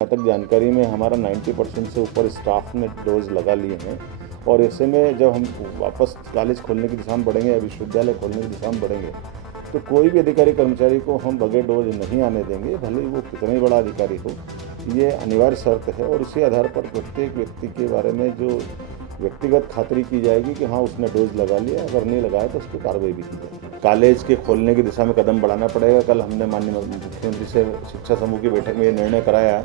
तक जानकारी में हमारा 90% से ऊपर स्टाफ ने डोज लगा लिए हैं और ऐसे में जब हम वापस कॉलेज खोलने की दिशा में बढ़ेंगे या विश्वविद्यालय खोलने की दिशा में बढ़ेंगे तो कोई भी अधिकारी कर्मचारी को हम बगैर डोज नहीं आने देंगे, भले ही वो कितना ही बड़ा अधिकारी हो। ये अनिवार्य शर्त है और उसी आधार पर प्रत्येक व्यक्ति के बारे में जो व्यक्तिगत खातरी की जाएगी कि हाँ उसने डोज लगा लिया, अगर नहीं लगाया तो उस पर कार्रवाई भी की जाएगी। कॉलेज के खोलने की दिशा में कदम बढ़ाना पड़ेगा। कल हमने माननीय मुख्यमंत्री से शिक्षा समूह की बैठक में ये निर्णय कराया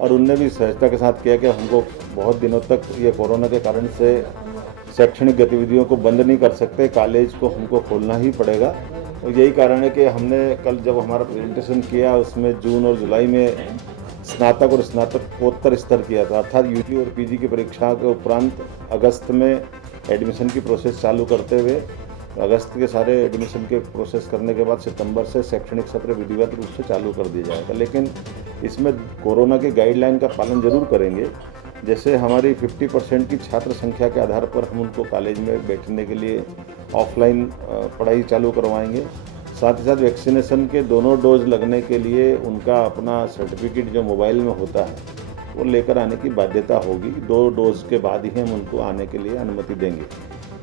और उनने भी सहजता के साथ किया कि हमको बहुत दिनों तक ये कोरोना के कारण से शैक्षणिक गतिविधियों को बंद नहीं कर सकते, कॉलेज को हमको खोलना ही पड़ेगा। और यही कारण है कि हमने कल जब हमारा प्रेजेंटेशन किया उसमें जून और जुलाई में स्नातक और स्नातकोत्तर स्तर किया था, अर्थात यूजी और पीजी की परीक्षा के उपरांत अगस्त में एडमिशन की प्रोसेस चालू करते हुए अगस्त के सारे एडमिशन के प्रोसेस करने के बाद सितंबर से शैक्षणिक सत्र विधिवत रूप से चालू कर दिया जाएगा। लेकिन इसमें कोरोना की गाइडलाइन का पालन जरूर करेंगे। जैसे हमारी 50% की छात्र संख्या के आधार पर हम उनको कॉलेज में बैठने के लिए ऑफलाइन पढ़ाई चालू करवाएंगे। साथ ही साथ वैक्सीनेशन के दोनों डोज लगने के लिए उनका अपना सर्टिफिकेट जो मोबाइल में होता है वो लेकर आने की बाध्यता होगी। 2 डोज के बाद ही हम उनको आने के लिए अनुमति देंगे।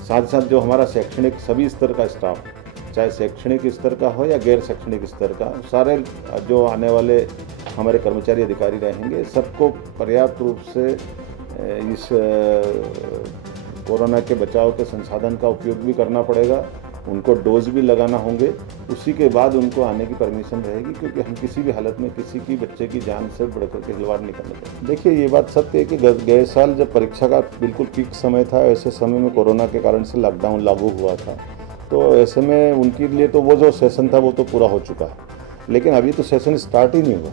साथ ही साथ जो हमारा शैक्षणिक सभी स्तर का स्टाफ, चाहे शैक्षणिक स्तर का हो या गैर शैक्षणिक स्तर का, सारे जो आने वाले हमारे कर्मचारी अधिकारी रहेंगे, सबको पर्याप्त रूप से इस कोरोना के बचाव के संसाधन का उपयोग भी करना पड़ेगा। उनको डोज भी लगाना होंगे, उसी के बाद उनको आने की परमिशन रहेगी, क्योंकि हम किसी भी हालत में किसी की बच्चे की जान से बढ़कर के खिलवाड़ नहीं करने देंगे। देखिए, ये बात सत्य है कि गए साल जब परीक्षा का बिल्कुल पीक समय था, ऐसे समय में कोरोना के कारण से लॉकडाउन लागू हुआ था, तो ऐसे में उनके लिए तो वो जो सेशन था वो तो पूरा हो चुका है। लेकिन अभी तो सेशन स्टार्ट ही नहीं हुआ।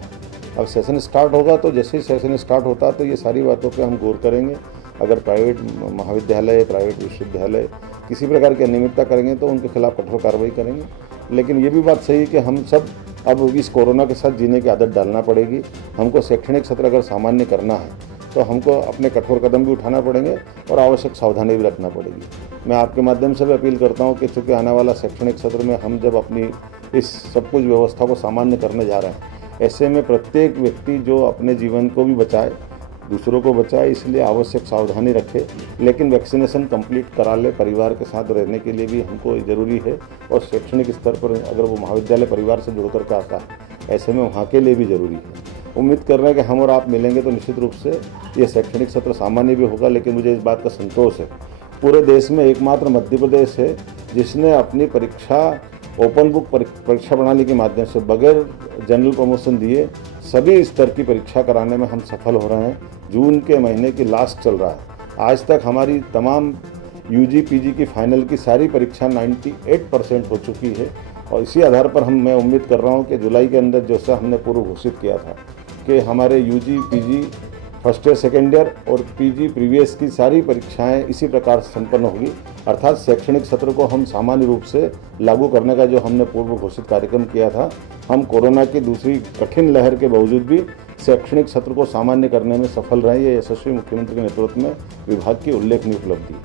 अब सेशन स्टार्ट होगा तो जैसे ही सेशन स्टार्ट होता तो ये सारी बातों पे हम गौर करेंगे। अगर प्राइवेट महाविद्यालय, प्राइवेट विश्वविद्यालय किसी प्रकार की अनियमितता करेंगे तो उनके खिलाफ कठोर कार्रवाई करेंगे। लेकिन ये भी बात सही है कि हम सब अब इस कोरोना के साथ जीने की आदत डालना पड़ेगी। हमको शैक्षणिक सत्र अगर सामान्य करना है तो हमको अपने कठोर कदम भी उठाना पड़ेंगे और आवश्यक सावधानी भी रखना पड़ेगी। मैं आपके माध्यम से भी अपील करता हूँ कि चूँकि आने वाला शैक्षणिक सत्र में हम जब अपनी इस सब कुछ व्यवस्था को सामान्य करने जा रहे हैं, ऐसे में प्रत्येक व्यक्ति जो अपने जीवन को भी बचाए, दूसरों को बचाए, इसलिए आवश्यक सावधानी रखे। लेकिन वैक्सीनेशन कंप्लीट करा ले, परिवार के साथ रहने के लिए भी हमको ज़रूरी है। और शैक्षणिक स्तर पर अगर वो महाविद्यालय परिवार से जुड़ करके आता है, ऐसे में वहाँ के लिए भी ज़रूरी है। उम्मीद कर रहे हैं कि हम और आप मिलेंगे तो निश्चित रूप से ये शैक्षणिक सत्र सामान्य भी होगा। लेकिन मुझे इस बात का संतोष है, पूरे देश में एकमात्र मध्य प्रदेश है जिसने अपनी परीक्षा ओपन बुक परीक्षा प्रणाली के माध्यम से बगैर जनरल प्रमोशन दिए सभी स्तर की परीक्षा कराने में हम सफल हो रहे हैं। जून के महीने की लास्ट चल रहा है। आज तक हमारी तमाम यूजी पीजी की फाइनल की सारी परीक्षा 98% हो चुकी है और इसी आधार पर मैं उम्मीद कर रहा हूं कि जुलाई के अंदर जैसा हमने पूर्व घोषित किया था कि हमारे UG PG first year, second year और पीजी प्रीवियस की सारी परीक्षाएं इसी प्रकार से संपन्न होगी। अर्थात शैक्षणिक सत्र को हम सामान्य रूप से लागू करने का जो हमने पूर्व घोषित कार्यक्रम किया था, हम कोरोना की दूसरी कठिन लहर के बावजूद भी शैक्षणिक सत्र को सामान्य करने में सफल रहे। ये यशस्वी मुख्यमंत्री के नेतृत्व में विभाग की उल्लेखनीय उपलब्धि है।